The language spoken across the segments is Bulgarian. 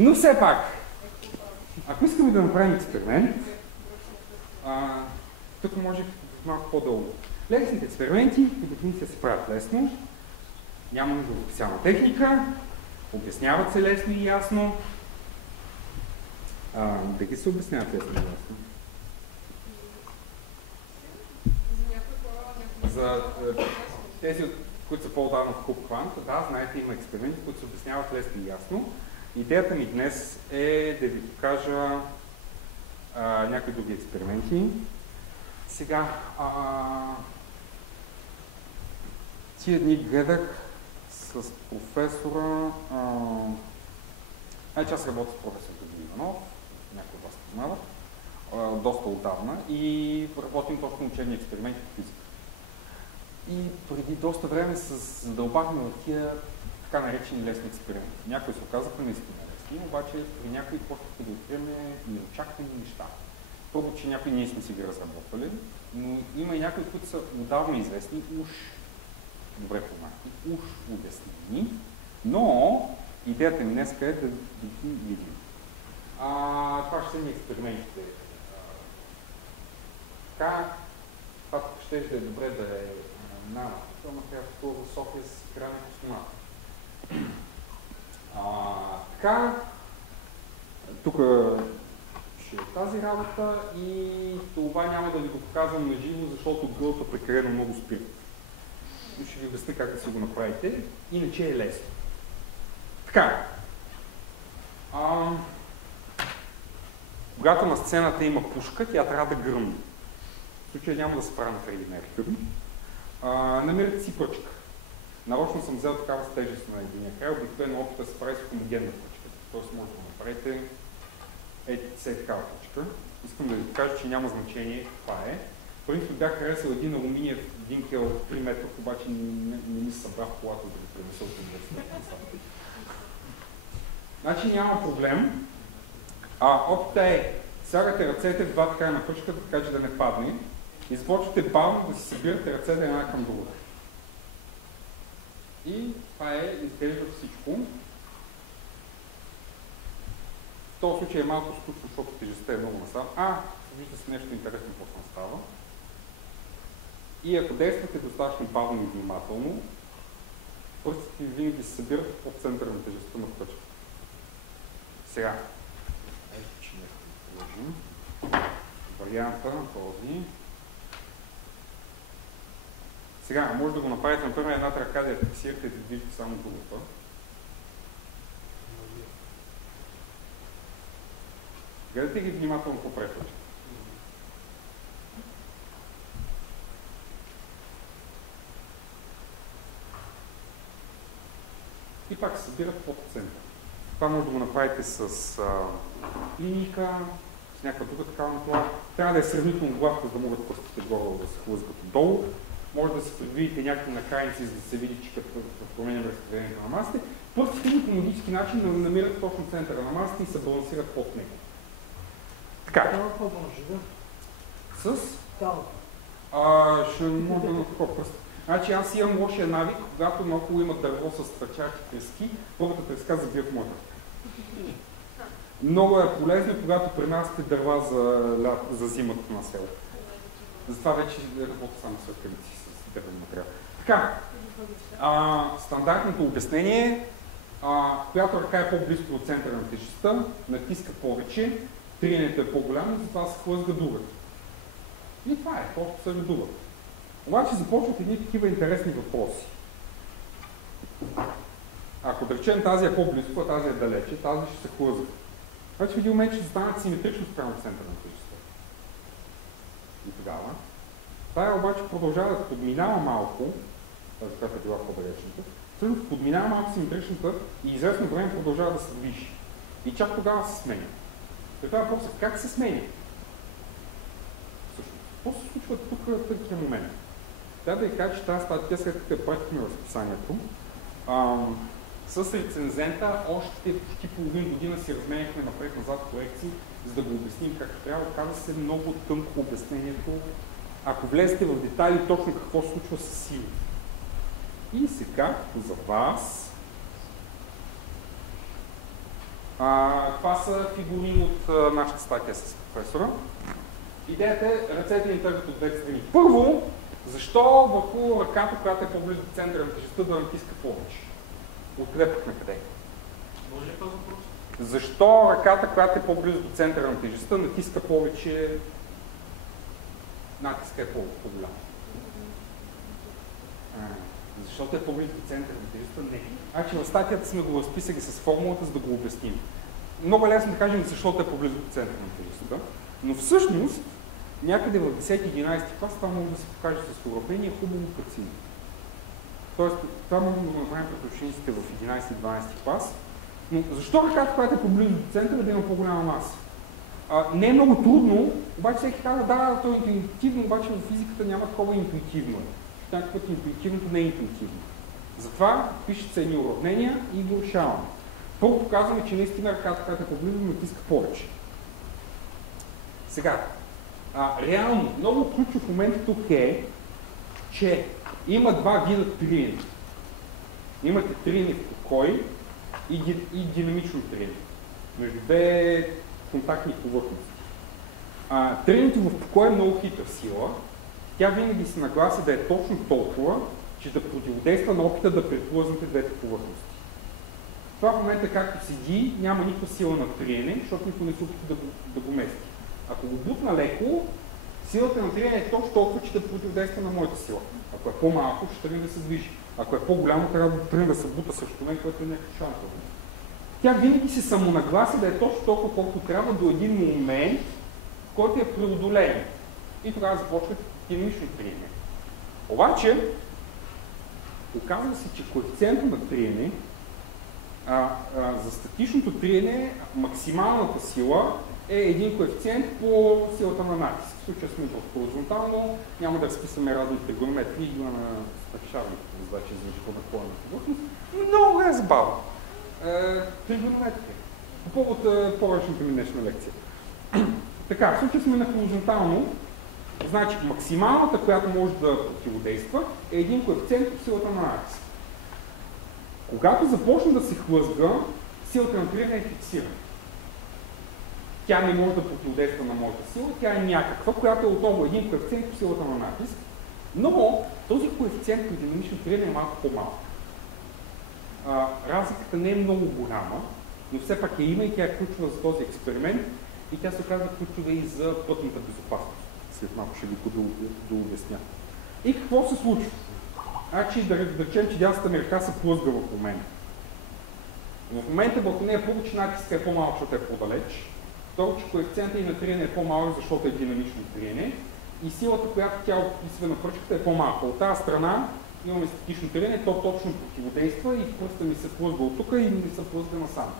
Но все пак, ако искаме да направим експеримент, тук може малко по-дълго. Лесните експерименти по дефиниция се правят лесно, няма нужда от специална техника, обясняват се лесно и ясно. Дали се обясняват лесно и ясно? За тези, които са по-отдавна в Куб Квант, да, знаете, има експерименти, които се обясняват лесно и ясно. Идеята ми днес е да ви покажа някои други експерименти. Сега, тия дни гледах с професора, аз работя с професор Иванов, някой от вас познават, доста отдавна и работим точно учебни експерименти по физика. И преди доста време се задълбахме в тия така наречени лесни експерименти. Някои се оказаха наистина лесни, обаче при някои почнаха да открием неочаквани неща. Първо, че някои ние сме си ги разработвали, но има и някои, които са отдавна известни, уж добре познати, уж обяснени, но идеята ми днес е да ги видим. Това ще са ни експериментите. Това ще е добре да е това трябва в София с крайна космонавта. Тук ще е тази работа и това няма да ви го показвам на живо, защото гълта прекалено много спира. Ще ви обясня как да си го направите, иначе е лесно. Така. Когато на сцената има пушка, тя трябва да гръмне. В случая няма да се правя на Фреди Меркюри. Намерите си пръчка. Нарочно съм взел такава с тежест на единия край, обикновено опита се прави с хомогенна пръчка. Тоест може да направите такава пръчка. Искам да ви кажа, че няма значение каква е. Принцип бях харесал един алуминиев динкел 3 метра, обаче не ми се събрах колата да го пренеса от университета. Значи няма проблем. Опита е, слагате ръцете в двата края на пръчката, така че да не падне. И започвате бавно да си събирате ръцете една към друга. И това изглежда всичко. В този случай е малко скучно, защото тежестта е много насам. Вижда се нещо интересно, какво става. И ако действате достатъчно бавно и внимателно, пръстите винаги се събират по центъра на тежестта на пръчката. Сега, ще приложим варианта на този. Сега, може да го направите, например, едната ръка да я фиксирате и да движите само другата. Гледате ги внимателно по пресвачите. И пак се събират под център. Това може да го направите с линийка, с някаква друга такава наклада. Трябва да е сравнително гладко, за да могат пръстите горе да се хлъзгат отдолу. Може да се предвидите някакви накрайници, за да се види, че като променям разпределението на масите. Пръстите ни по магически начин намират точно центъра на масите и се балансират под него. Така. Талка може да? С? Талка. Ще може да такова пръст. Значи аз имам лошия навик, когато наоколо има дърво с твърчащи трески, първата треска забива в моята. Много е полезно, когато принасяте дърва за зимата на село. Затова вече работя само с калици, с дървен материал. Така, стандартното обяснение, която ръка е по-близко от центъра на тежестта, натиска повече, триенето е по-голямо, затова се хлъзга другата. И това е, просто се редува. Обаче започват едни такива интересни въпроси. Ако да речем тази е по-близко, а тази е далече, тази ще се хлъзга. Значи в един момент ще станат симетрично спрямо центъра на тежестта. И тогава. Тая обаче продължава да подминава малко, тази която е била по-далечната, всъщност подминава малко симетричната и известно време продължава да се движи. И чак тогава се сменя. Това въпрос е как се сменя? Всъщност, какво се случва тук в такива момент? Трябва да ви кажа, че тази статия, след като я пратихме в разписанието, с рецензента още почти половин година си разменяхме напред-назад корекции, за да го обясним както трябва. Оказа се много тънко обяснението. Ако влезете в детайли точно какво се случва с сили. И сега за вас Това са фигури от нашата статия с професора. Идеята е ръцете ни тръгват от двете страни. Първо, защо върху ръката, която е по-близо до центъра на тежестта, да натиска повече? Откъде пък на къде? Може ли този въпрос? Защо ръката, която е по-близо до центъра на тежестта, натиска повече, натиска е по-голям? Защото е по-близо до центъра на тежестта? Не. Значи в статията сме го разписали с формулата, за да го обясним. Много е лесно да кажем, защото е по-близо до центъра на тежестта, но всъщност някъде в 10-11 клас това може да се покаже с уравнение хубаво прецени. Тоест, това може да го направим пред учениците в 11-12 клас. Но защо ръката, която е поблизо до центъра, да има по-голяма маса? Не е много трудно, обаче всеки казва, да, то е интуитивно, обаче в физиката няма такова интуитивно. Някакъв интуитивното не е интуитивно. Затова пишат се едни уравнения и го решаваме. Първо показваме, че наистина ръката, която е поблизо, натиска повече. Сега, реално, много ключов момент тук е, че има два вида триене. Имате триене в покой и динамично триене. Между две контактни повърхности. Триенето в покой е много хитра сила. Тя винаги се наглася да е точно толкова, че да противодейства на опита да преплъзнете двете повърхности. Това в момента, както седи, няма никаква сила на триене, защото никой не се опита да го мести. Ако го бутна леко, силата на триене е точно толкова, че да противодейства на моята сила. Ако е по-малко, ще тръгне да се движи. Ако е по-голямо, трябва да тръгне да се бута срещу мен, което е някакъв шанс. Тя винаги се самонаглася да е точно толкова, колкото трябва до един момент, в който е преодолен. И тогава започва динамично триене. Обаче, оказва се, че коефициентът на триене, за статичното триене, максималната сила е един коефициент по силата на натиск. В случая сме в хоризонтално, няма да разписаме разни тригонометрии, идва на спешаването, значи за какво на кола на повърхност, но много е забавно. Тригонометрия. По повод по-ръчната ми днешна лекция. Така, в случая сме на хоризонтално, значи максималната, която може да противодейства, е един коефициент по силата на натиск. Когато започне да се хлъзга, силата на триене е фиксирана. Тя не може да противодейства на моята сила, тя е някаква, която е отново един коефициент по силата на натиск, но този коефициент при динамично триене е малко по-малък. Разликата не е много голяма, но все пак я има и тя е ключова за този експеримент и тя се оказва ключова и за пътната безопасност. След малко ще ви го дообясня. И какво се случва? Значи да речем, че дясната ми ръка се плъзга в момента. В момента върху нея повече натиска е по-малък, защото е по-далеч. Второ, че коефициентът и на триене е по-малък, защото е динамично триене. И силата, която тя описва на пръчката е по-малка. От тази страна имаме статично триене, то точно противодейства и пръста ми се плъзга от тук и ми се плъзга насам.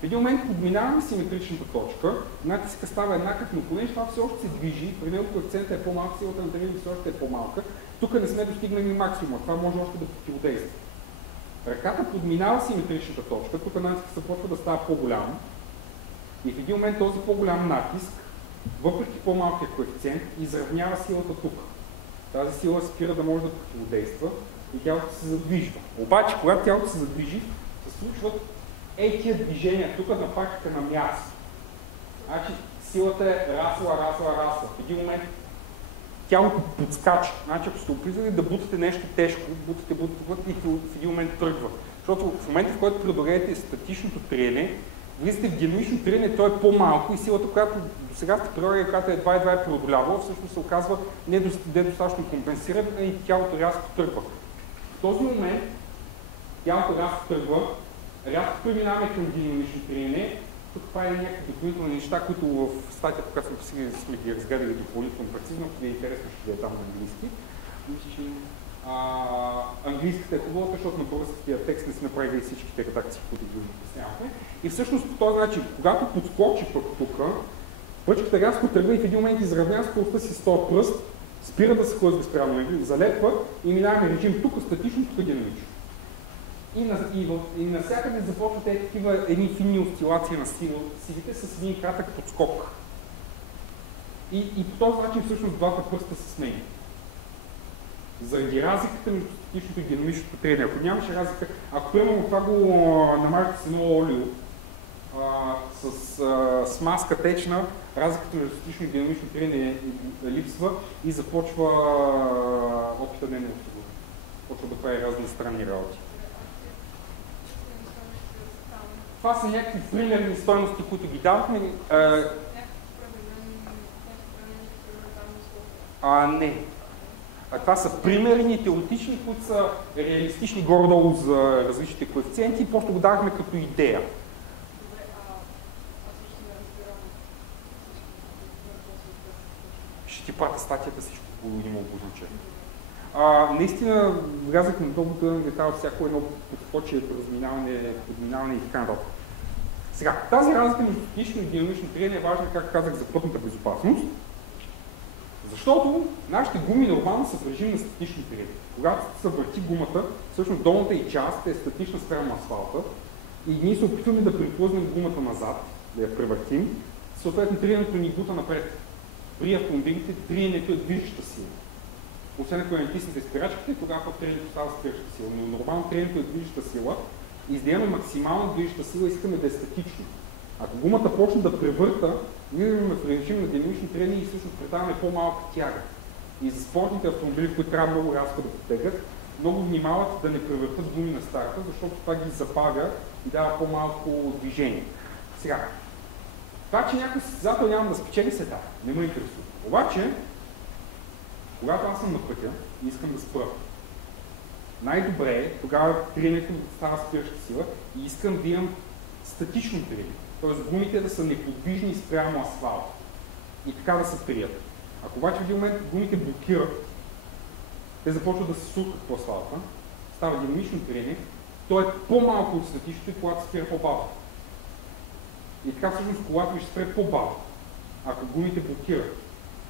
В един момент подминаваме симетричната точка, натиска става еднакъв, но понеже това все още се движи, при него коефициентът е по-малък, силата на триене все още е по-малка, тук не сме достигнали максимума, това може още да противодейства. Ръката подминава симетричната точка, тук натискът се почва да става по-голям и в един момент този по-голям натиск, въпреки по-малкия коефициент, изравнява силата тук. Тази сила спира да може да противодейства и тялото се задвижва. Обаче, когато тялото се задвижи, се случват тия движения тук на практика на място. Значи силата е расла. В един момент тялото подскача. Значи ако сте опитали да бутате нещо тежко, бутате и в един момент тръгва. Защото в момента, в който преодолеете статичното триене, влизате в динамично триене, то е по-малко и силата, която до сега сте прилагали, която едва е преодолявала, всъщност се оказва недостатъчно компенсирана и тялото рязко тръгва. В този момент тялото рязко тръгва, рязко преминаваме към динамично триене. Тук това е някакви допълнителни неща, които в статията, която сме писали, сме ги разгледали допълнително прецизно, ако ви е интересно, ще ви е там на английски. Английската е хубава, защото на българския текст не сме правили всичките редакции, които ги обясняваме. И всъщност по този начин, когато подскочи пък тук, пръчката рязко тръгва и в един момент изравнява скоростта си с този пръст, спира да се хлъзга спрямо него, залепва и минаваме режим тук статично, тук динамично. И навсякъде започват такива едни финни осцилации на силите с един кратък подскок. И по този начин всъщност двата пръста се сменят. Заради разликата между статичното и динамичното триене. Ако нямаше разлика, ако примерно това го намажете с едно олио с смазка течна, разликата между статично и динамично трение липсва и започва опита не неосигурен. Почва да прави разни странни работи. Това са някакви примерни стойности, които ги давахме. Не. Това са примерни, теоретични, които са реалистични горе-долу за различните коефициенти и просто го давахме като идея. Ще ти пратя статията, всичко има обозначение. Наистина влязахме много дълъг детайл, всяко едно подскочие, подминаване и така нататък. Сега, тази разлика между статично и динамично трение е важна, както казах, за пътната безопасност, защото нашите гуми нормално са в режим на статично трение. Когато се върти гумата, всъщност долната и част е статична спрямо асфалта и ние се опитваме да приплъзнем гумата назад, да я превъртим, съответно триенето ни бута напред. При автомобилите триенето е движеща сила. Освен ако не натиснете спирачките, тогава триенето става спираща сила. Но нормално триенето е движеща сила и за да имаме максимална движеща сила, искаме да е статично. Ако гумата почне да превърта, ние имаме в режим на динамично трение и всъщност предаваме по-малка тяга. И за спортните автомобили, които трябва много рязко да потеглят, много внимават да не превъртат гуми на старта, защото това ги забавя и дава по-малко движение. Сега, това, че някой състезател няма да спечели се дава, не ме интересува. Обаче, когато аз съм на пътя и искам да спра, най-добре е тогава триенето да става спираща сила и искам да имам статично триене. Т.е. гумите да са неподвижни спрямо асфалт и така да се трият. Ако обаче в един момент гумите блокират, те започват да се суркат по асфалта, става динамично триене, то е по-малко от статичното и колата спира по-бавно. И така всъщност колата ще спре по-бавно, ако гумите блокират.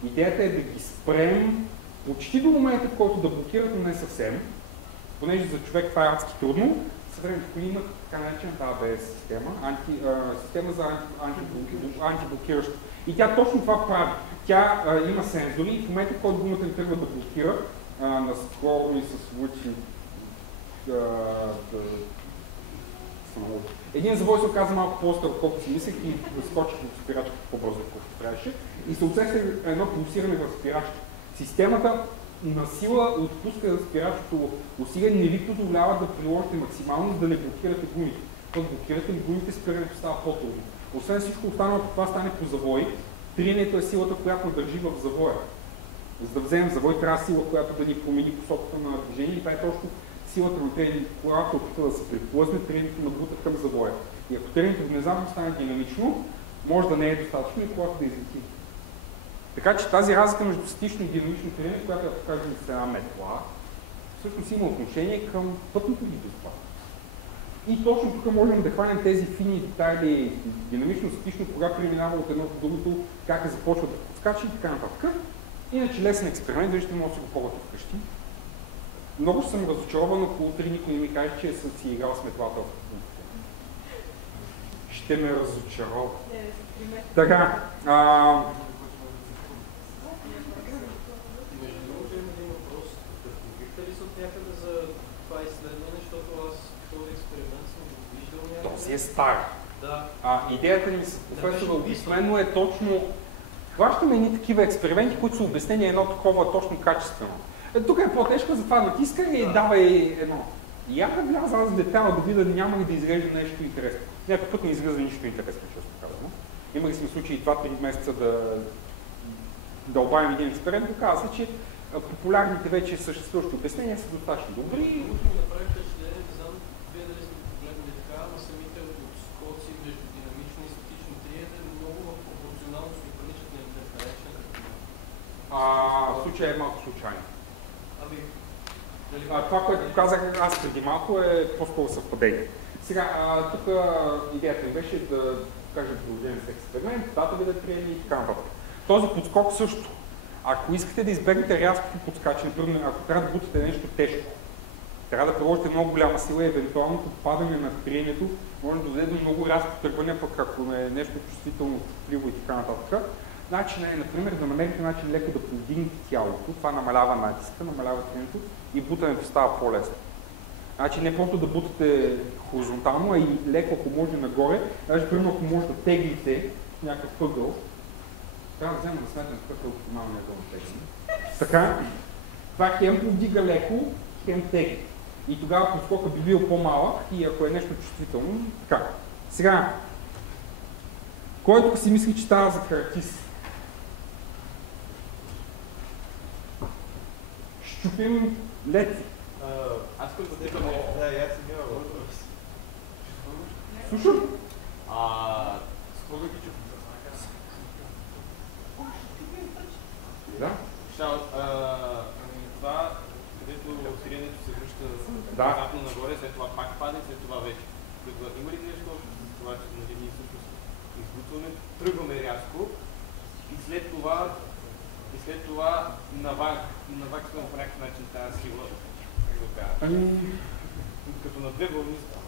Идеята е да ги спрем почти до момента, в който да блокират, но не съвсем, понеже за човек това е адски трудно. Съвременните коли имат така наречената ABS система, система за антиблокираща. И тя точно това прави. Тя има сензори и в момента, в който гумата ни тръгва да блокира, наскоро ми се случи един завой се оказа малко по-остър, колкото си мислех и скочих в спирачката по-бързо, колкото трябваше. И се усеща едно пулсиране в спирачката. Системата на сила отпуска спирачното усилие, не ви позволява да приложите максимално, за да не блокирате гумите. Когато блокирате гумите, спирането става по-трудно. Освен всичко останало, това стане по завой. Триенето е силата, която държи в завоя. За да вземем завой, трябва сила, която да ни промени посоката на движение и това е точно силата на триенето, когато опитва да се приплъзне, триенето набута към завоя. И ако триенето внезапно стане динамично, може да не е достатъчно и колата да излети. Така че тази разлика между статично и динамично трение, която я покажем с една метла, всъщност има отношение към пътното ни безопасност. И точно тук можем да хванем тези фини детайли, динамично, статично, кога преминава от едното до другото, как започва да подскача и така нататък. Иначе лесен експеримент, виждате, може да си го пробвате вкъщи. Много съм разочарован, ако утре никой не ми каже, че съм си играл с метлата в компютъра. Ще ме разочарова. Така, този е стар. Да. Идеята ни с професора обикновено е точно хващаме едни такива експерименти, които са обяснени едно такова точно качествено. Тук е по-тежко, затова натиска и давай едно. И я да вляза аз в детайл да видя, няма ли да изглежда нещо интересно. Някой път не изглежда нищо интересно, често казано. Имали сме случаи 2-3 месеца да обавим един експеримент, доказва се, че популярните вече съществуващи обяснения са достатъчно добри. Направи впечатление, не знам вие дали сте погледнали така, ама самите отскоци между динамично и статично триене много пропорционално се приличат на интерференчна картина. Случай е малко случайно. Дали... Това, което казах аз преди малко е по-скоро съвпадение. Сега, тук идеята ми беше да покажа приложение с експеримент, дата ви да приеме и така нататък. Този подскок също. Ако искате да избегнете рязкото подскачане, например, ако трябва да бутате нещо тежко, трябва да приложите много голяма сила и евентуалното падане на приемето може да доведе до много рязко тръгване, пък ако е нещо чувствително чувствливо и така нататък. Начинът е, например, да намерите начин леко да повдигнете тялото, това намалява натиска, намалява трението и бутането става по-лесно. Значи не просто да бутате хоризонтално, а и леко, ако може нагоре. Даже, примерно, ако може да теглите някакъв ъгъл, трябва да взема да сметнем какъв е оптималният ъгъл на тегли. Така, това хем повдига леко, хем тегли. И тогава подскока би бил по-малък и ако е нещо чувствително, така. Сега, който си мисли, че става за каратист, щупим леци. Аз искам да тъпам, да, и аз си имам въпрос. Слушам? С кого ги чупим? Да. Това, където сиренето се връща обратно нагоре, след това пак пада и след това вече. Има ли нещо общо с това, че ние всъщност избутваме, тръгваме рязко и след това наваксваме по някакъв начин тази сила, как да кажа, като на две вълни става.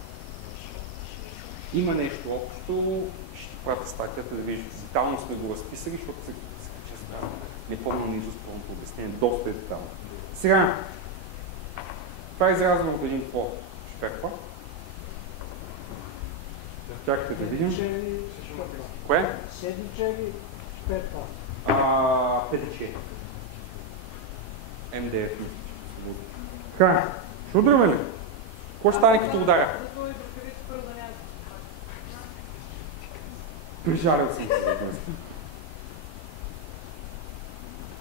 Има нещо общо, ще пратя статията да видиш. Детално сме го разписали, защото се кача не помня на изуст пълното обяснение. Доста е детално. Сега, това е изразено от един плод. Шперква. Чакайте да видим. Кое? Седиче или шперква? ПДЧ. МДФ. Така, ще удряме ли? Какво ще стане като ударя? Прижалил съм се.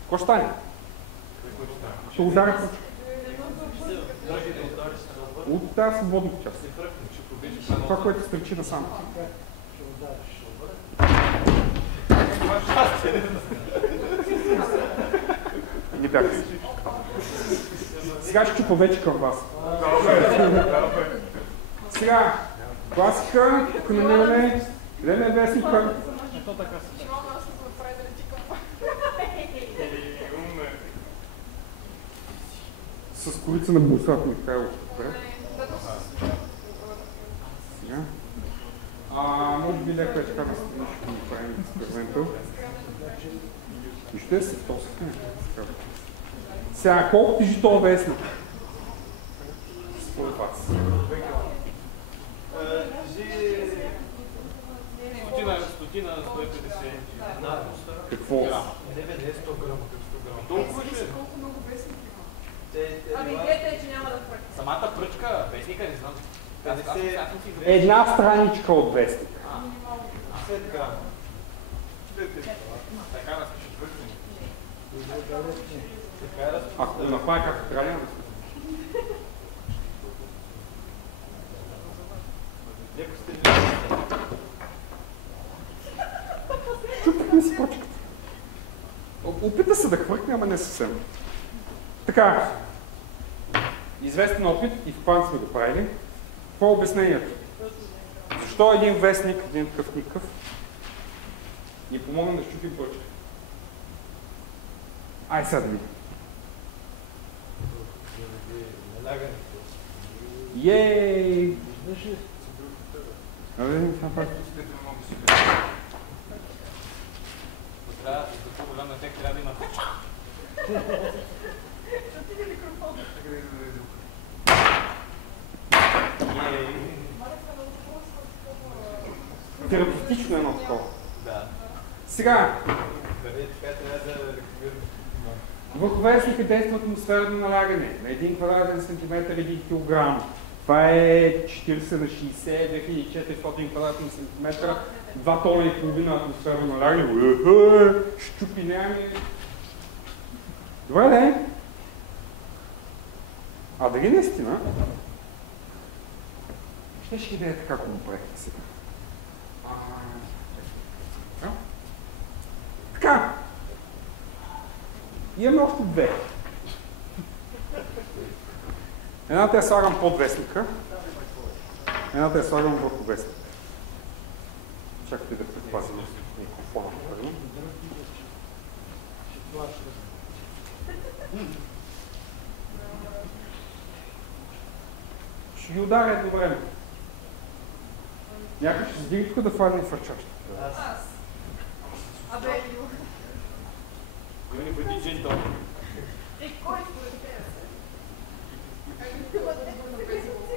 Какво ще стане? Ще ударя пръчка. От тази свободната част. Това, което се причина само. Ще удариш. Не бях. Сега ще чупа вече към вас. Сега, класика, тук намираме Леме вестника. С корица на Мусат Михайлов. Сега. Може би леко е така да ще направим експеримента. И ще се втосваме. Сега, колко тежи този вестник? Според вас. Стотина, 150. Какво? 90-100 грама. Толкова ще е. Колко много вестники има? Ами идеята е, че няма да пръкне. Самата пръчка, вестника не знам. Една страничка от вестник. След грама. Така да се пръкне. Ако направи както трябва, да се. Леко сте Чупихме си почката. Опита се да хвъркне, ама не съвсем. Така. Известен опит и в план сме го правили. Какво е обяснението? Защо един вестник, един такъв никакъв, ни помогна да щупим почка? Ай сега да видим. Ей! Да видим това пак. За по-голям ефект трябва да има. Терапевтично е едно такова. Да. Сега, Така трябва да рекомендирам. върху вестника действа атмосферно налягане на 1 квадратен сантиметър 1 килограм. Това е 40 на 60, 2400 квадратни сантиметра, 2 тона и половина атмосферно налягане. Щупи нями. Добре, да. А дали наистина ще да е така, ако го правите сега. Така. Имаме още две. Едната я слагам под вестника. Едната я слагам върху вестника. Чакайте да предпазим микрофона. Ще ги ударя едно време. Някой ще се дигне тук да фадне в ръчащата. Аз. Абе, Ил. Има ни преди джин тон. Кой според тебе се?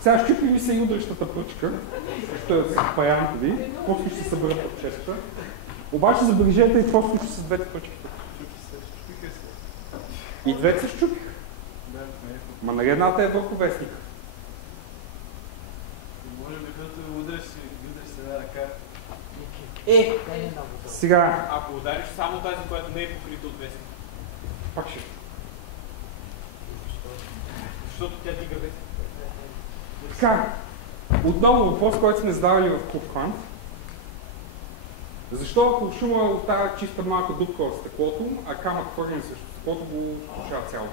Сега щупи ми се и удръщата пръчка, защото е паянтови, после ще се съберат парчета. Обаче забележете и какво случи с двете пръчки. И двете се щупиха. Ма нали едната е върху вестника. Може би като удреш с една ръка. Сега... Ако удариш само тази, която не е покрита от вестника. Пак ще. Защото тя дига вестника. Така, отново въпрос, който сме задавали в Клуб Квант. Защо ако шума от тази чиста малка дупка в стъклото, а камък хвърлен също стъклото го слуша цялото?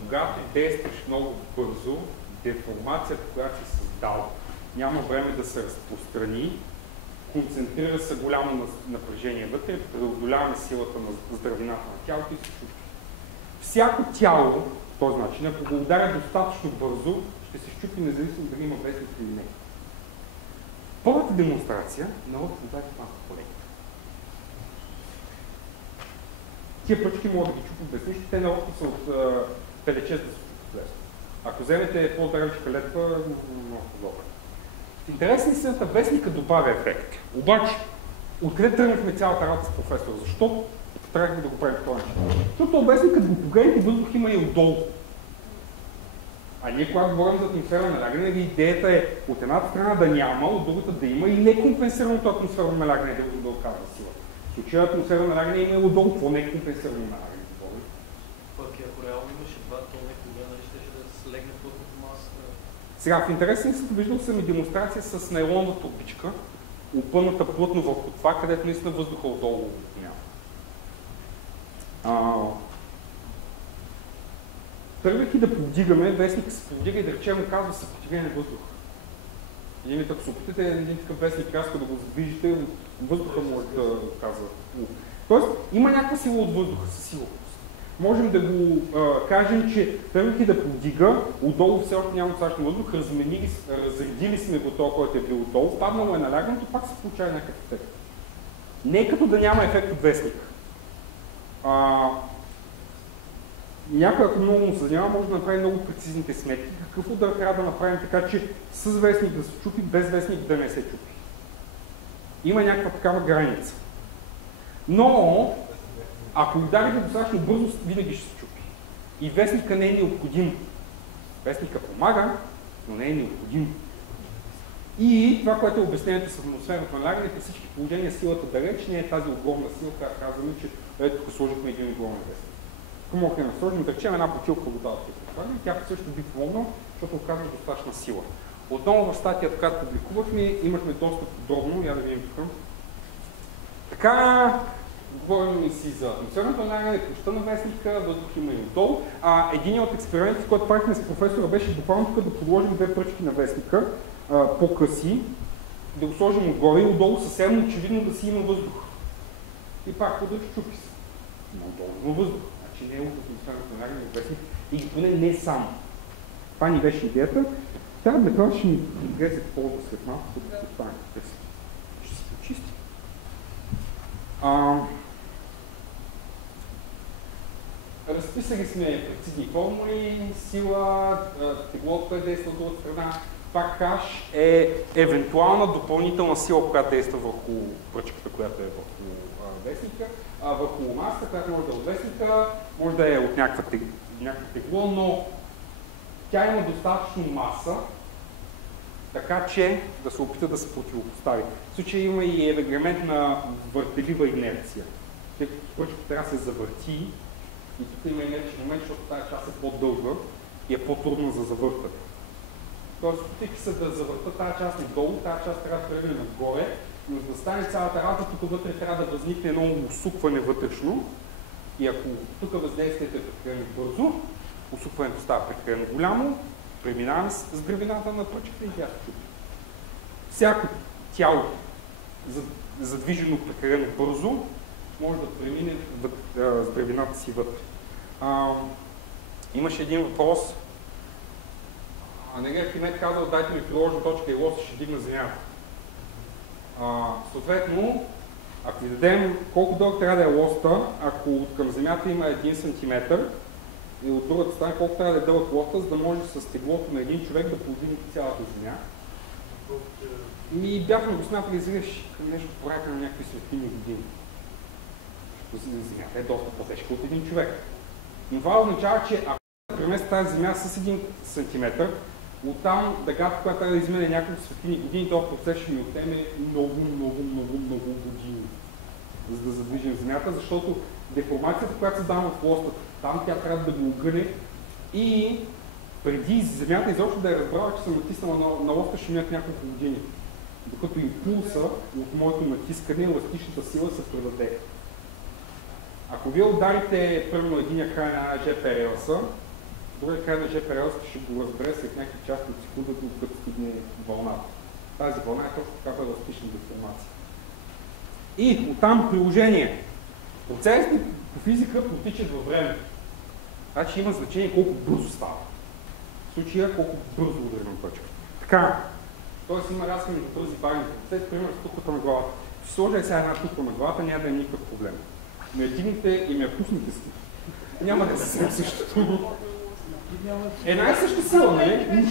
Когато действаш много бързо, деформацията, която си създал, няма време да се разпространи, концентрира се голямо напрежение вътре, преодоляваме силата на здравината на тялото и се чупи. Всяко тяло, по този начин, ако го ударя достатъчно бързо, ще се щупи независимо дали има вестник или не. Първата демонстрация на лъвката малко по-лека. Тия пръчки могат да ги чупят без нищо, те наоколо са от пелече да се чупят. Ако вземете по-далече пелетка, много по-добре. В интересна истината, вестника добавя ефект. Обаче, откъде тръгнахме цялата работа с професора? Защо трябвахме да го правим по този начин? Защото вестникът да го погледнете, въздух има и отдолу. А ние, когато говорим за атмосферно налягане, идеята е от едната страна да няма, от другата да има и некомпенсираното атмосферно налягане да оказва сила. В случая атмосферно налягане има и отдолу, какво некомпенсирано налягане? Пък ако реално имаше два тона кога, нали ще да слегне плътното масата? Сега, в интересен съд виждал съм и демонстрация с нейлонова турбичка, опъната плътно върху това, където наистина въздуха отдолу няма. Тръгвайки да повдигаме, вестник се повдига и да речем казва съпротивление на въздух. Един вид, ако се опитате един такъв вестник рязко да го задвижите, въздуха може да казва. Тоест, има някаква сила от въздуха със сигурност. Можем да го кажем, че тръгвайки да повдига, отдолу все още няма достатъчно въздух, разредили сме го това, който е бил отдолу, паднало е налягането, пак се получава някакъв ефект. Не като да няма ефект от вестник. Някой, ако много му съднява, може да направи много прецизните сметки. Какъв удар трябва да направим така, че с вестник да се чупи, без вестник да не се чупи. Има някаква такава граница. Но, ако ударите достатъчно бързо, винаги ще се чупи. И вестника не е необходим. Вестника помага, но не е необходим. И това, което е обяснението с атмосферното налягане, при всички положения силата далеч не е тази огромна сила, която казваме, че ето тук сложихме един огромен вестник. Ако мога да насложим, да речем една бутилка вода от това, тя също би помогнала, защото оказва достатъчна сила. Отново в статията, която публикувахме, имахме доста подробно, я да видим тук. Така, говорим си за атмосферното налягане, площта на вестника, въздух има и отдолу. Един от експериментите, който правихме с професора, беше буквално тук да подложим две пръчки на вестника, по-къси, да го сложим отгоре и отдолу съвсем очевидно да си има въздух. И пак да чупи се. Но отдолу има въздух. Че не е от атмосферното налягане на вестник и поне не само. Това ни беше идеята. Тази метод ще ни изгледа ползва след малко, за да стане. Ще се почисти. Разписали сме прецизни формули, сила, теглото е действа от страна. Пак H е евентуална допълнителна сила, която действа върху пръчката, която е върху вестника. Върху масата, която може да е от вестника, може да е от някакво тегло, но тя има достатъчно маса, така че да се опита да се противопостави. В случая има и елемент на въртелива инерция. Тъй като пръчката трябва да се завърти и тук има инерчен момент, защото тази част е по-дълга и е по-трудна за завъртане. Тоест, опитайки се да завърта тази част надолу, тази част трябва да тръгне нагоре, но за да стане цялата работа, тук вътре трябва да възникне едно усукване вътрешно. И ако тук въздействието е прекалено бързо, усукването става прекалено голямо, преминаваме с гръбината на пръчката и тя се чупи. Всяко тяло, задвижено прекалено бързо, може да премине с гръбината си вътре. Имаше един въпрос. Архимед казал, дайте ми приложна точка и лоста ще дигна земята. Съответно, ако ви дадем колко дълъг трябва да е лоста, ако от към земята има 1 см и от другата страна колко трябва да е дълъг лоста, за да може с теглото на един човек да повдигне цялата земя. И бяхме го смятали, изведнъж към нещо порядка на някакви светлини години. Земята е доста по-тежка от един човек. Но това означава, че ако премести тази земя с 1 см, оттам дъгата, която трябва да измине няколко светлини години, този процес ще ни отнеме много години, за да задвижим земята, защото деформацията, която се дава в лостата, там тя трябва да го огъне и преди земята изобщо да е разбрала, че съм натиснала на лоста, ще минат няколко години. Докато импулса от моето натискане, еластичната сила се предаде. Ако вие ударите примерно единия край на ЖП релса, другия край на ЖП релса ще го разбере след някакви части от секундата, докато стигне вълната. Тази вълна е точно такава еластична деформация. И оттам приложение. Процесите по физика протичат във времето. Значи има значение колко бързо става. В случая колко бързо ударим точка. Така, т.е. има разходни за бързи бавни процеси, примерно с тухлата на главата. Ще сложа сега една тухла на главата, няма да е никакъв проблем. Но я дигнете и ме пуснете си. Няма да се същото. Една и съща сила, нали?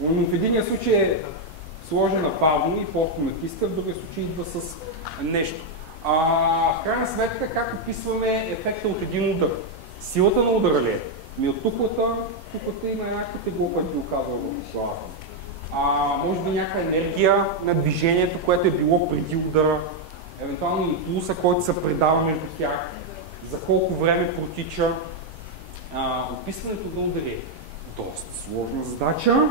Но в единия случай е сложена бавно и просто натиска, в другия случай идва с нещо. В крайна сметка, как описваме ефекта от един удар? Силата на удара ли е? От тухлата има една категория, която би оказала в главата. Може би някаква енергия на движението, което е било преди удара, евентуално импулса, който се предава между тях, за колко време протича. Описването на удари е доста сложна задача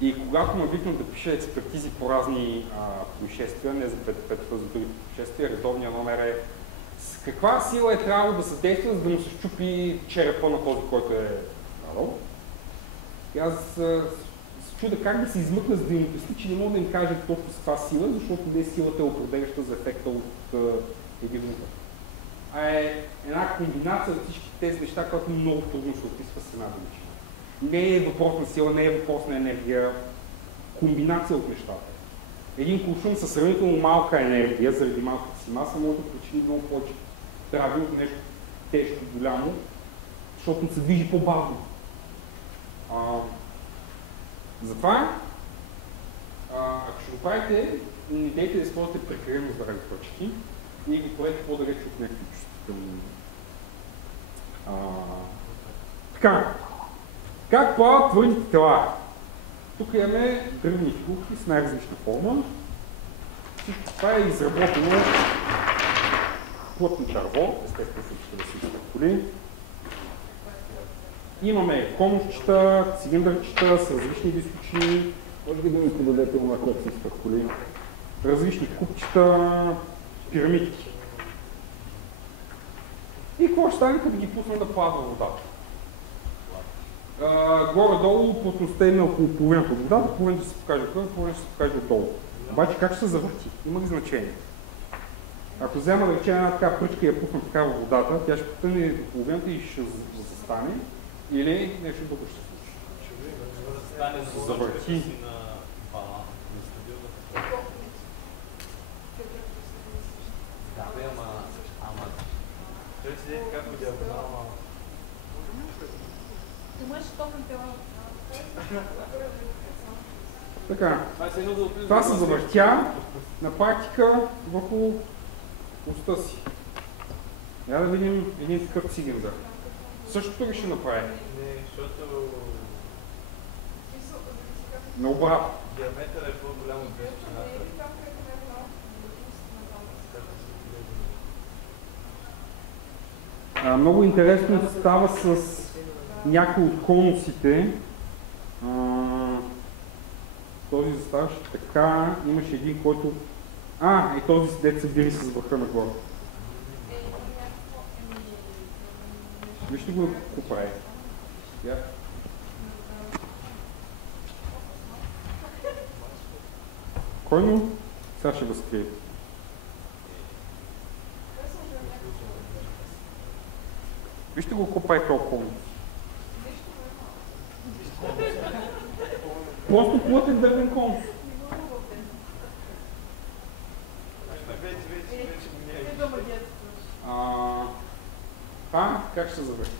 и когато ме викнат да пиша експертизи по разни происшествия, не за ПТП, за други происшествия, редовният номер е с каква сила е трябвало да се действа, за да му се щупи черепа на този, който е страдал. И аз се чуда как да се измъкна с дейността, че не мога да им кажа точно с каква сила, защото не силата е определяща за ефекта от един удар. Е една комбинация от всички тези неща, които много трудно се описва с една величина. Не е въпрос на сила, не е въпрос на енергия, комбинация от нещата. Един куршум със сравнително малка енергия, заради малката си маса, може да причини много повече трави от нещо тежко, голямо, защото се движи по-бавно. Затова, ако ще го правите, не дейте да използвате прекалено здрави точки и ги правете по-далеч от някакви чувствителни. Така, как плават твърдите тела? Тук имаме дръвни фигурки с най-различна форма. Всичко това е изработено плътно черво, естествено да се изпъколи. Имаме конусчета, цилиндърчета с различни височини. Може би да ми подадете това, което се изпъколи. Различни купчета, пирамидки. И какво ще стане, като ги пуснем да плават във водата? Горе-долу плътността е около половината от водата, половината ще се покаже отгоре, половината ще се покаже отдолу. Обаче как ще се завърти? Има ли значение? Ако взема да речем една така пръчка и я пусна така във водата, тя ще потъне до половината и ще застане, или нещо друго ще се случи? Ще се завърти. Така, това се завъртя на практика върху уста си. Я да видим един такъв цилиндър. Същото ли ще направи? Не, защото... Наобратно. Диаметър е по-голям от височината. Много интересно става с някои от конусите. Този заставаше така, имаше един, който... и този дет се били с върха нагоре. Вижте го какво прави. Спокойно, сега ще възкрие. Вижте го какво прави този конус. Просто плътен дървен конус. Това как ще завърши?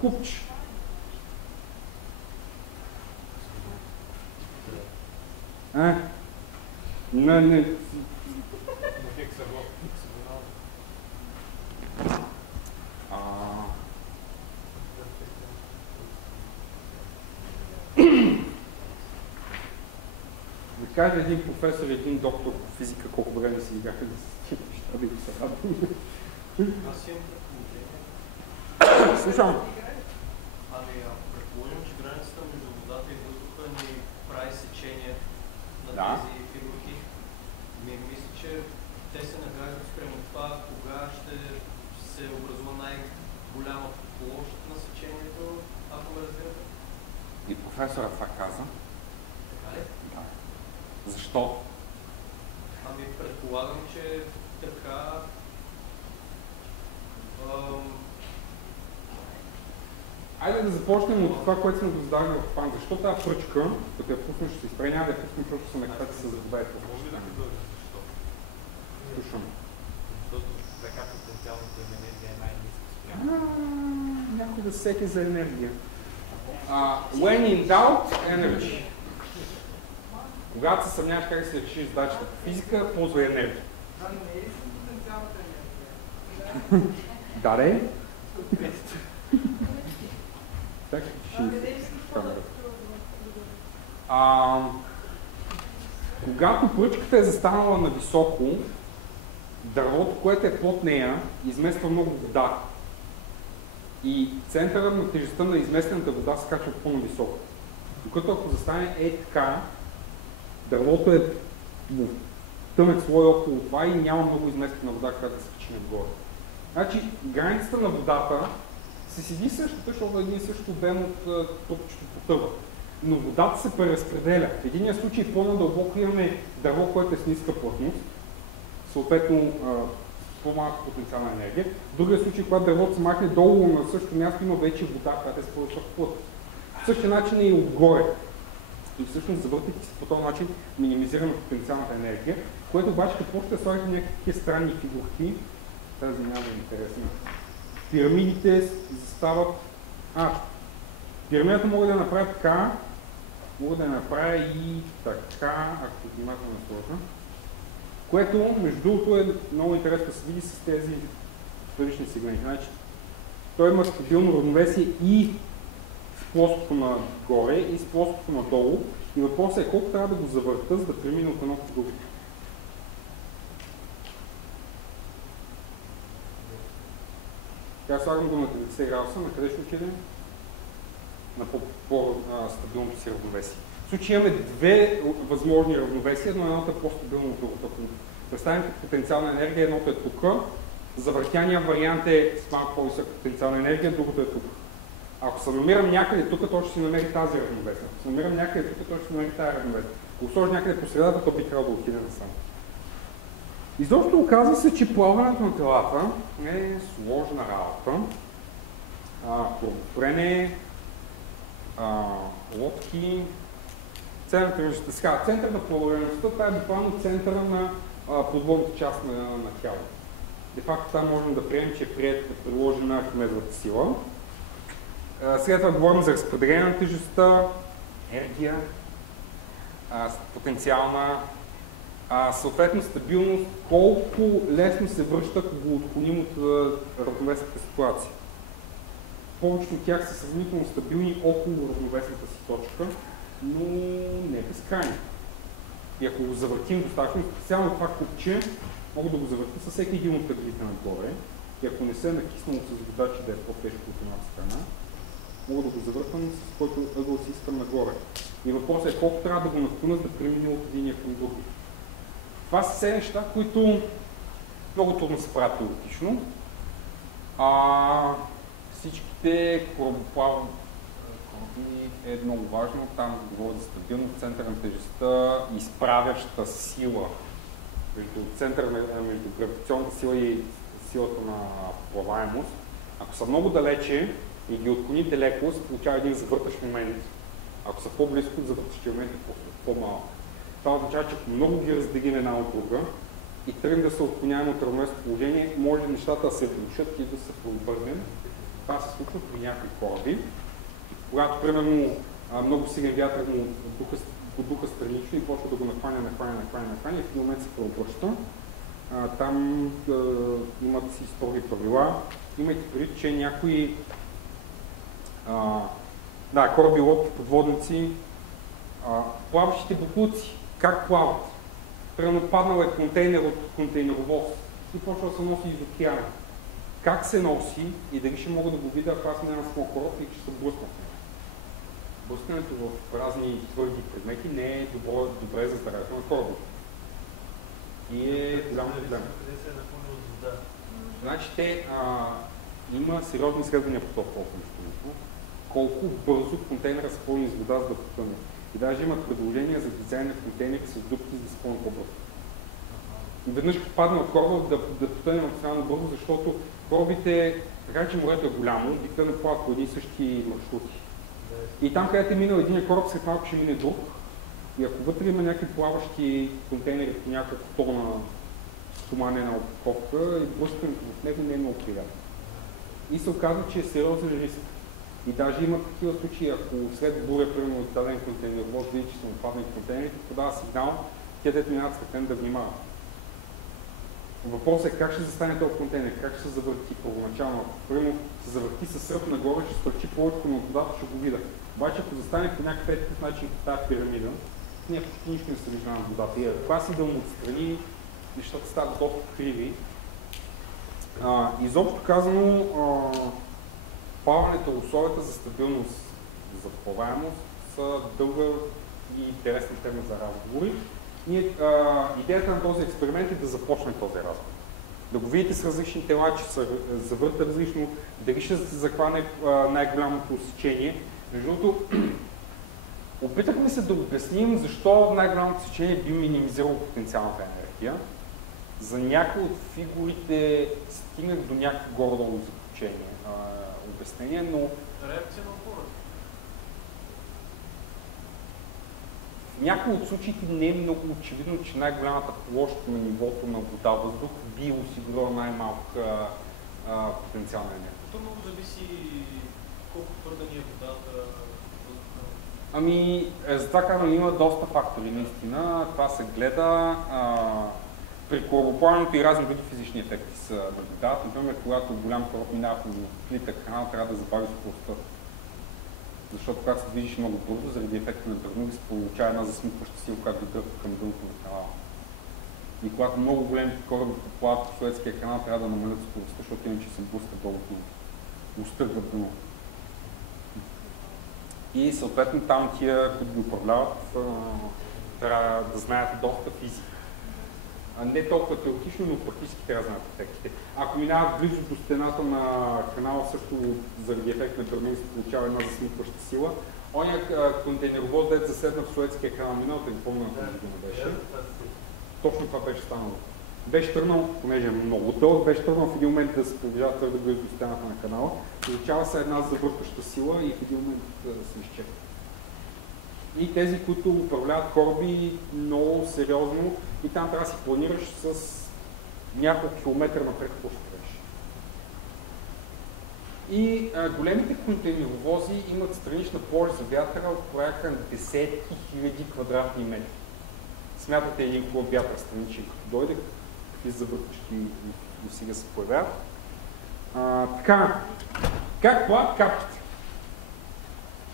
Купч. Не. Да кажа един професор и един доктор по физика колко време си играха да се тия неща, да ги се радвам. Аз имам предположение. Слушам. Предположим, че границата между водата и въздуха ни прави сечение на тези фигурки. Мисля, че те се нагаждат спрямо това, кога ще се образува най-голяма площ на сечението, ако ме разбирате. И професора това каза. Така ли? Да. Защо? Предполагам, че така Айде да започнем от това, което сме го задали в план. Защо тази пръчка, като я пуснем, ще се изпре, няма да я пуснем, защото ще се нахвати с задобавите. Може ли да ми дойде защо? Слушам. Защото така потенциалната енергия е най-ниска спрямо. Някой да сети за енергия. When in doubt, energy. Когато се съмняваш как да си решиш задачата по физика, ползвай енергия. Да, де? Так, когато пръчката е застанала на високо, дървото, което е под нея, измества много вода. И центъра на тежестта на изместената вода се качва по-нависоко. Докато ако застане така, дървото е в тънък слой около това и няма много изместена вода, която да се качи нагоре. Значи, границата на водата се седи същата, защото е един същ обем от трупчето потъва. Но водата се преразпределя. В единия случай по-надълбоко имаме дърво, което е с ниска плътност, съответно по-малка потенциална енергия. В другия случай, когато дървото се махне долу на същото място, има вече вода, която е с по-висока плътност. В същия начин е и отгоре. И всъщност, завъртайки се по този начин, минимизираме потенциалната енергия, което обаче какво ще слагате някакви странни фигурки, тази няма да е интересна. Пирамидите застават... Пирамидата мога да направя така, мога да направя и така, ако внимателно сложа. Което, между другото, е много интересно да се види с тези предишни сегменти. Значи, той има стабилно равновесие и с плоското нагоре, и с плоското надолу. И въпросът е колко трябва да го завърта, за да премине от едно в друго. Сега слагам го на 90 градуса, на къде ще отидем? На по-стабилното си равновесие. В случай имаме две възможни равновесия, но едното е по-стабилно от другото. Ако представим като потенциална енергия, едното е тук, завъртяния вариант е с малко по-висока потенциална енергия, другото е тук. Ако се намирам някъде тук, то ще си намери тази равновесие. Ако се намирам някъде тук, то ще си намери тази равновесие. Ако сложи някъде по средата, то би трябвало да отиде насам. Изобщо оказва се, че плаването на телата е сложна работа. Корабостроене, лодки. Център на плаваемостта, това е буквално центъра на подводната част на тялото. Де факто там можем да приемем, че е приложена Архимедовата сила. Сега това говорим за разпределение на тежестта, енергия, потенциална, съответно стабилност, колко лесно се връща, ако го отклоним от равновесната ситуация. Повечето от тях са сравнително стабилни около равновесната си точка, но не безкрайни. И ако го завъртим достатъчно, специално това купче, мога да го завърта със всеки един от ъглите нагоре. И ако не се е накиснало с вода, че да е по-тежко от една страна, мога да го завъртам с който ъгъл си искам нагоре. И въпросът е колко трябва да го наклоня, за да премине от единия към други. Това са все неща, които много трудно се правят теоретично. Всичките корабоплавни е много важно. Там говоря за стабилно център на тежестта, изправяща сила между гравитационната сила и силата на плаваемост. Ако Ако са много далече и ги отклоните леко, се получава един завъртащ момент. Ако са по-близко, завъртащия момент е по-малък. Това означава, че ако много ги разделим една от друга и тръгнем да се отклоняваме от равновесно положение, може нещата да се влушат и да се преобърнем. Това се случва при някои кораби. Когато, примерно, много силен вятър му духа странично и почва да го накланя и в един момент се преобръща. Там имат си строги правила. Имайте предвид, че някои кораби, лодки, подводници, плаващите боклуци, как плават? Примерно паднал е контейнер от контейнеровоз и почва да се носи из океана. Как се носи и дали ще мога да го видя, ако аз минавам с моят кораб и ще се блъсна в него. Блъскането в разни твърди предмети не е добре за здравето на кораба. И е голям проблем. Значи има сериозни изследвания по това нещо. Колко бързо контейнера се пълни с вода, за да потъне. И даже имат предложения за дизайн на контейнери с дупки, за да се пълни по-бързо. Веднъж като падне от кораба да потъне максимално бързо, защото корабите, така че морето е голямо, обикновено плават по едни същи маршрути. И там, където е минал един кораб, след малко ще мине друг. И ако вътре има някакви плаващи контейнери по няколко тона стоманена опаковка, и блъскането в него не е много приятно. И се оказва, че е сериозен риск. И даже има такива случаи, ако след буря, примерно от даден контейнеровоз, види, че са му паднали контейнерите, подава сигнал, те дето минават светлен да внимават. Въпросът е как ще застане този контейнер, как ще се завърти първоначално. Примерно се завърти с ръб нагоре, ще стърчи повече на водата, ще го видя. Обаче ако застане по някакъв такъв начин по тази пирамида, ние почти нищо не се вижда на водата. И това си да му отстрани, нещата стават доста криви. Изобщо казано, плаването, условията за стабилност, за плаваемост са дълга и интересна тема за разговори. Идеята на този експеримент е да започне този разговор. Да го видите с различни тела, че се завърта различно, дали ще се захване най-голямото сечение. Между другото, опитахме се да обясним защо най-голямото сечение би минимизирало потенциалната енергия. За някои от фигурите стигнах до някакво горе-долу заключение, обяснение, но... Реакция на опора. В някои от случаите не е много очевидно, че най-голямата площ на нивото на вода-въздух би осигурила най-малка потенциална енергия. То много зависи колко твърда ни е водата. За това казвам, има доста фактори, наистина. Това се гледа. При корабоплаването и разни види физични ефекти се наблюдават. Например, когато голям кораб минава по плитък канал, трябва да забави скоростта. Защото когато се движиш много бързо, заради ефекта на Бернули се получава една засмукваща сила, която дърпа към дъното на канала. И когато много големи кораби поплават по Суецкия канал, трябва да намалят скоростта, защото иначе се блъскат долу и устъргват дъно. И съответно там тия, които ги управляват, трябва да знаят доста физика. Не толкова теоретично, но практически трябва да знаят ефектите. Ако минават близо до стената на канала, също заради ефект на Бернули се получава една засмукваща сила. Оня контейнеровоз, дето заседна в Суецкия канал, миналата не помня на тази година беше. Точно това беше станало. Беше тръгнал, понеже е много дълъг, беше тръгнал в един момент да се приближава твърде близо до стената на канала. Получава се една завъртаща сила и в един момент се изчерпва. И тези, които управляват кораби много сериозно, и там трябва да си планираш с няколко километра напред какво ще правиш. И големите контейнеровози имат странична площ за вятъра от порядка на десетки хиляди квадратни метри. Смятате един хубав вятър страничен, като дойде, какви завъртащи усилия се появяват. Така, как плават капките?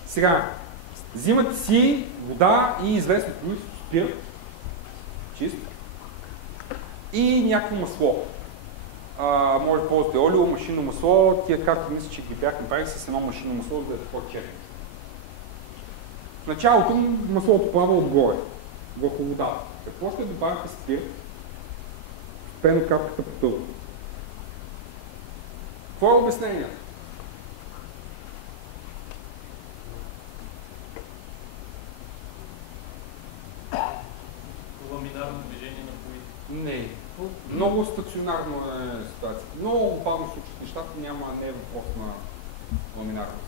Сега, взимате си вода и известно количество спирт, чист, и някакво масло. Може да ползвате олио, машинно масло, тия както мисля, че ги бях направили с едно машинно масло, за да е по-черно. В началото маслото плава отгоре, върху водата. Какво ще добавите спирт? Пено капката потъва. Какво е обяснението? Ламинарно движение на боите. Не. Много стационарно е ситуацията. Много бавно случват нещата, не е въпрос на ламинарност.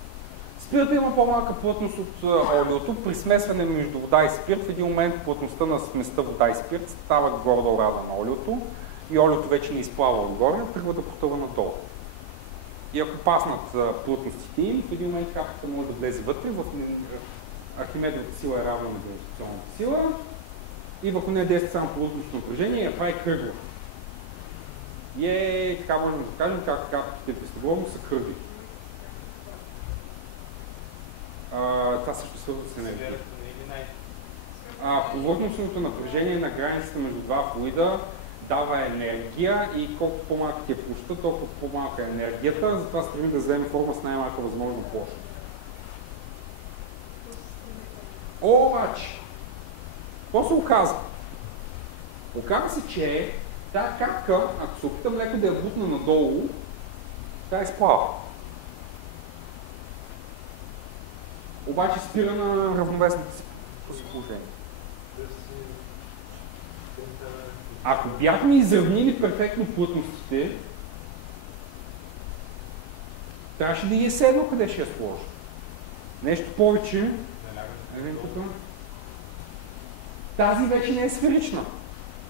Спирта има по-малка плътност от олиото. При смесване между вода и спирт, в един момент плътността на сместа вода и спирт става горе-долу равна на олиото и олиото вече не изплава отгоре, тръгва да потъва надолу. И ако паснат плътностите им, в един момент капката може да влезе вътре, в Архимедовата сила е равна на гравитационната сила и върху нея действа само плътностно напрежение и я прави кръгла. И така можем да кажем как капките при стегловно са кръгли. Това също свързва с енергия. Повърхностното напрежение на границата между два флуида дава енергия и колкото по-малка ти е площта, толкова по-малка е енергията, затова стремим да вземем форма с най-малка възможна площ. Обаче, какво се оказва? Оказва се, че тази капка, ако се опитам леко да я бутна надолу, тя изплава. Обаче спира на равновесната си положение. Ако бяхме изравнили перфектно плътностите, трябваше да ги е седно къде ще я сложа. Нещо повече. Тази вече не е сферична.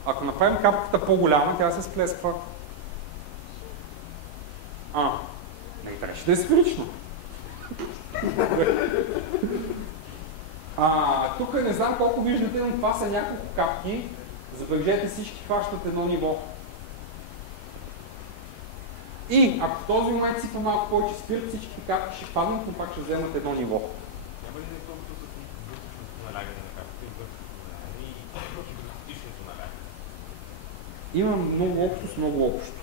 Ако направим капката по-голяма, тя се сплесква. Не трябваше да е сферична. Тук не знам колко виждате, но това са няколко капки. Забележете, всички хващат едно ниво. И ако в този момент сипа малко повече спирт, всички капки ще паднат, но пак ще вземат едно ниво. Няма ли да е толкова за вътрешното налягане на капката и вътрешното налягане и хипотетичното налягане? Има много общо с много общо.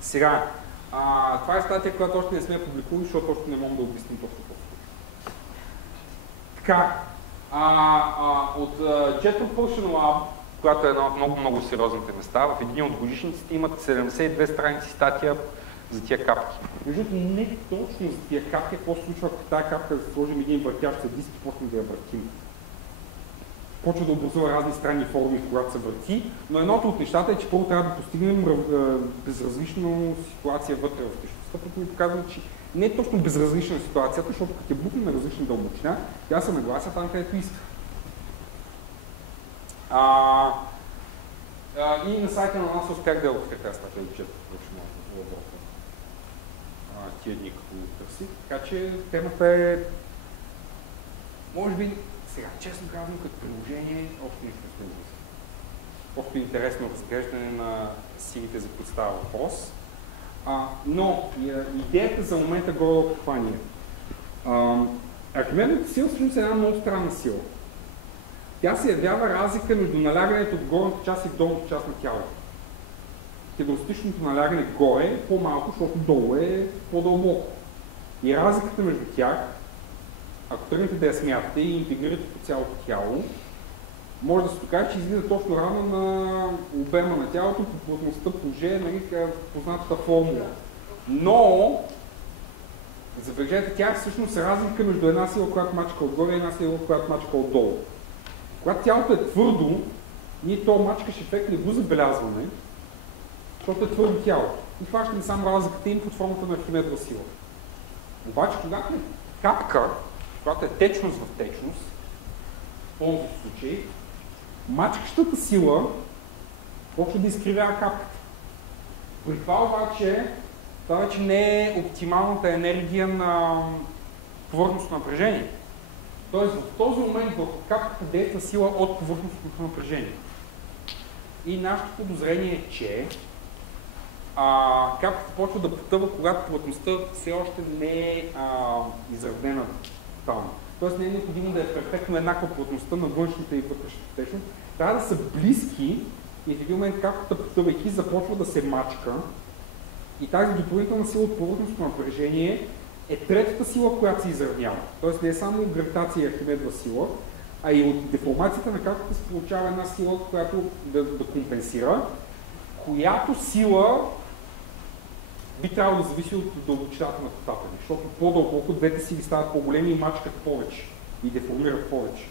Сега, това е статия, която още не сме публикували, защото още не мога да обясним точно какво. Така, от Jet Propulsion Lab, която е една от много сериозните места, в един от годишниците имат 72 страници статия за тия капки. Между не точно за тия капки, какво се случва, ако тази капка да сложим един въртящ се диск и почнем да я въртим. Почва да образува разни странни форми, когато се върти, но едното от нещата е, че първо трябва да постигнем безразлична ситуация вътре в тъщността, като ми показвам, че не е точно безразлична ситуацията, защото като е бутне на различна дълбочина, тя се наглася там, където иска. И на сайта на нас успях да я открия тази статия от Jet Propulsion Lab тия дни, като го търси. Така че темата е, може би, сега, честно казвам, като приложение, още нищо не сме. Просто интересно разглеждане на силите, за които става въпрос. Но идеята за момента горе каква ни е. Архимедовата сила всъщност е една много странна сила. Тя се явява разлика между налягането от горната част и в долната част на тялото. Хидростатичното налягане горе е по-малко, защото долу е по-дълбоко. И разликата между тях, ако тръгнете да я смятате и интегрирате по цялото тяло, може да се докаже, че излиза точно равно на обема на тялото по плътността по G, нали, познатата формула. Но, забележете, тя всъщност е разлика между една сила, която мачка отгоре и една сила, която мачка отдолу. Когато тялото е твърдо, ние то мачкаш ефект не го забелязваме, защото е твърдо тяло. И хващаме само разликата им под формата на Архимедова сила. Обаче, когато е капка, когато е течност в течност, в този случай, мачкащата сила почва да изкривява капката. При това обаче, това вече не е оптималната енергия на повърхностно напрежение. Тоест в този момент върху капката действа сила от повърхностното напрежение. И нашето подозрение е, че капката почва да потъва, когато плътността все още не е изравнена там. Тоест не е необходимо да е перфектно еднаква плътността на външната и вътрешната течност. Трябва да са близки и в един момент капката потъвайки започва да се мачка и тази допълнителна сила от повърхностното напрежение е третата сила, която се изравнява. Тоест не е само гравитация и Архимедова сила, а и от деформацията на капката се получава една сила, която да компенсира, която сила би трябвало да зависи от дълбочината на потапане, защото по-дълбоко двете сили стават по-големи и мачкат повече и деформират повече.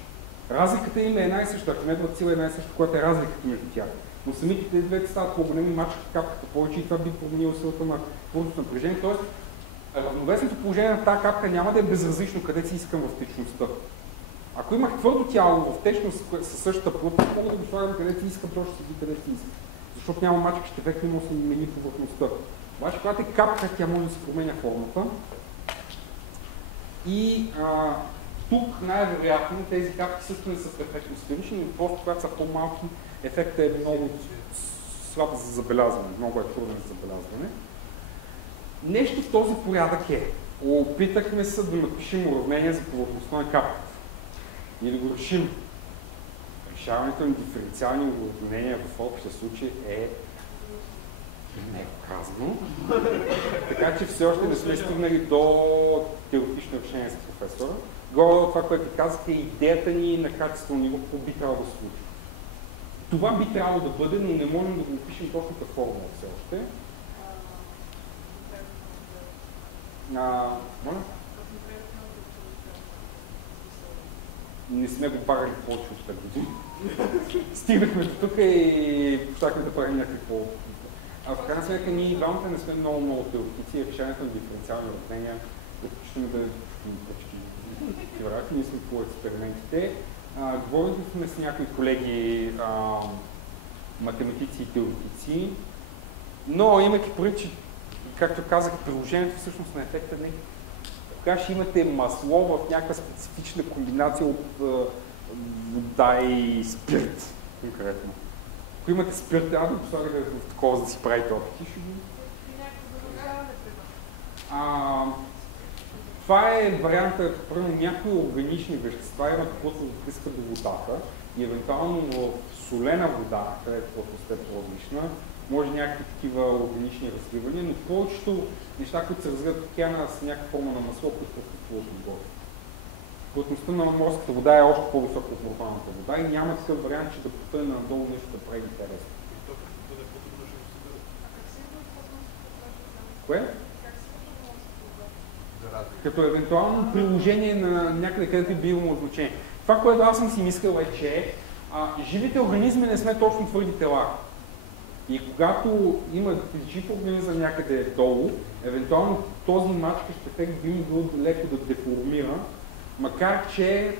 Разликата им е една и съща, Архимедова сила е една и съща, която е разликата между тях. Но самите тези двете стават по-големи, мачката капката повече и това би променило силата на твърдото напрежение. Тоест, равновесното положение на тази капка няма да е безразлично къде си искам в течността. Ако имах твърдо тяло в течност със същата плътност, мога да го слагам къде си искам, то ще седи къде си искам. Защото няма мачка, ще век не се мени повърхността. Обаче, когато е капка, тя може да се променя формата. И тук най-вероятно тези капки също не са перфектно сферични, но просто когато са по-малки, ефектът е много слаб за забелязване, много е труден за забелязване. Нещо в този порядък е. Опитахме се да напишем уравнение за повърхността на капката и да го решим. Решаването на диференциални уравнения в общия случай е неказано. Така че все още не сме стигнали до теоретично решение с професора. Горе това, което казах, е идеята ни на качествено ниво, какво би трябвало да се случи. Това би трябвало да бъде, но не можем да го опишем точната формула все още. Моля? Не сме го парали повече от 5 години. Стигнахме до тук и почнахме да правим някакво. В крайна сметка ние двамата не сме много теоретици и решението на диференциални уравнения предпочитаме да почти теория. Ние сме по експериментите. Говорили сме с някои колеги математици и теоретици, но имайки предвид, че, както казах, приложението всъщност на ефекта не. Кога ще имате масло в някаква специфична комбинация от вода и спирт, конкретно. Ако имате спирт, трябва да го слагате в такова, за да си правите опити, ще го... Това е варианта, първо някои органични вещества имат плътност близка до водата и евентуално в солена вода, където плътността е по-различна, може някакви такива органични разливания, но повечето неща, които се развиват в океана с някаква форма на масло, които съществуват отгоре. Плътността на морската вода е още по-висока от нормалната вода и няма такъв вариант, че да потъне надолу нещо да прави интересно. Кое? Като евентуално приложение на някъде, където би имало значение. Това, което аз съм си мислил е, че живите организми не сме точно твърди тела. И когато има жив организъм някъде долу, евентуално този мачкащ ефект би могъл леко да деформира, макар че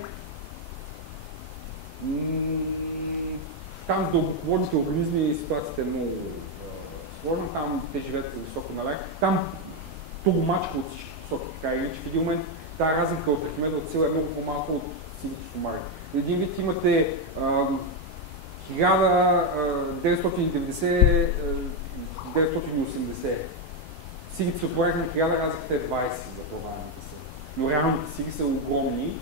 там в дълбоководните организми ситуацията е много сложна, там те живеят високо наляг, там то го мачка от всички посоки, така или че в един момент тази разлика от Архимедова сила е много по-малко от силите сумари. Един вид имате 1990-980. Силите се отворяха на 1000, разликата е 20 за плаваните са. Но реалните сили са огромни.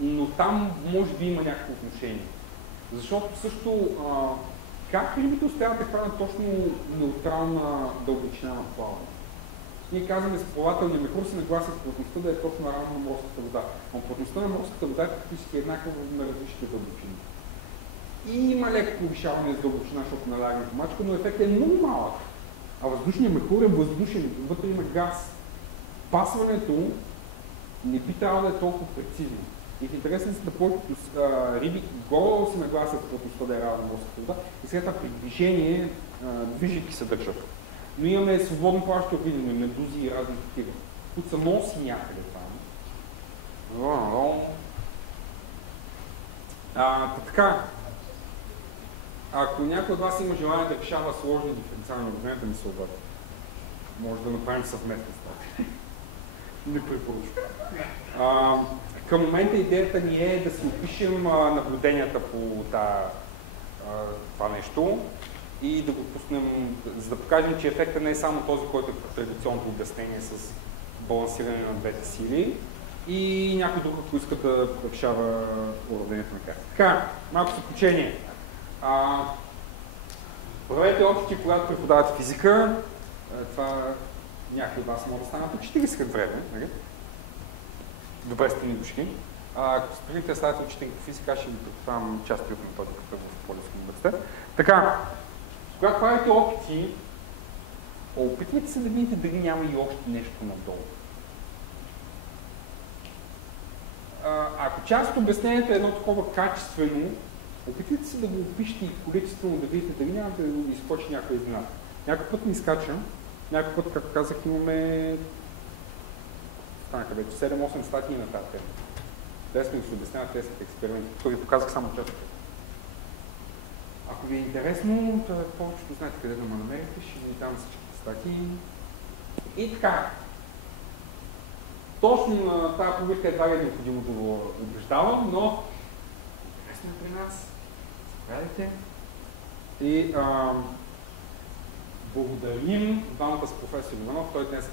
Но там може би има някакво отношение. Защото също как рибите успяват да хранят точно неутрална дълбочина на плаване? Ние казваме с плавателния мехур се нагласят плътността да е точно равна на морската вода. Но плътността на морската вода е практически еднаква на различните дълбочини. И има леко повишаване с дълбочина, защото налягаме по мачка, но ефектът е много малък. А въздушният мехур е въздушен, вътре има газ. Пасването не би трябвало да е толкова прецизно. И в интересен си да повечето риби горе се нагласят плътността да е равна на морската вода и след това при движение, движейки се държат. Но имаме свободно плаващи организми, медузи и разни такива, които са носи някъде там. Така, ако някой от вас има желание да решава сложни диференциални уравнения, да ми се обади. Може да направим съвместна статия. Не препоръчвам. Към момента идеята ни е да си опишем наблюденията по това нещо и да го пуснем, за да покажем, че ефектът не е само този, който е по традиционното обяснение с балансиране на двете сили и някой друг, ако иска да решава уравнението на карта. Така, малко заключение. Правете опити, когато преподавате физика. Това някои от вас могат да станат учители след време. Нали? Добре сте ни дошли. Ако сприте да ставате учители по физика, аз ще ви преподавам част от методиката в Полевски университет. Така, когато правите опити, опитвайте се да видите дали няма и още нещо надолу. ако част от обяснението е едно такова качествено, опитайте се да го опишете и количествено, да видите дали няма да го изскочи някой изненада. Някой път ни изкача, някой път, както казах, имаме станаха вече 7-8 статии на тази тема. Те сме да се обясняват тестните експерименти. Това ви показах само част. Ако ви е интересно, повечето знаете къде да ме намерите, ще ви дам всичките статии. И така. Точно на тази проверка едва ли е необходимо да го убеждавам, но интересно е при нас. Заповядайте. И благодарим двамата с професор Иванов. Той днес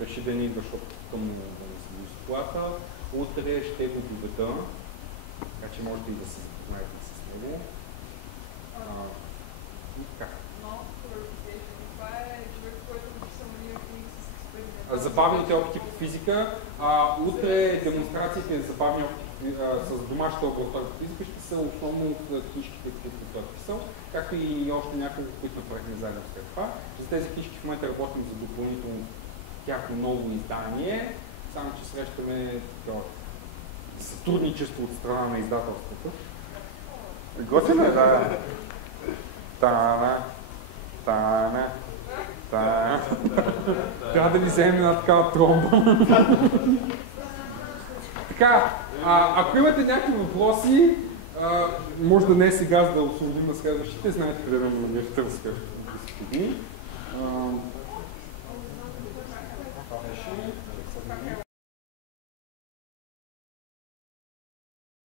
реши да ни идва, защото към да не се вижда колата. Утре ще го доведа, така че можете и да се запознаете с него. И така. Това е човек, който написал ние с експеримент. Забавните опити по физика. Утре демонстрациите за забавни опити с домашната лаборатория по физика ще са основно от книжките, които той е писал, както и още няколко, които направихме заедно след това. За тези книжки в момента работим за допълнително тяхно ново издание, само че срещаме сътрудничество от страна на издателството. Готино е, да. Трябва да ви вземем една такава тромба. Така, ако имате някакви въпроси, може да не е сега, за да освободим на следващите. Знаете къде да ме намерите в следващите дни. Това беше.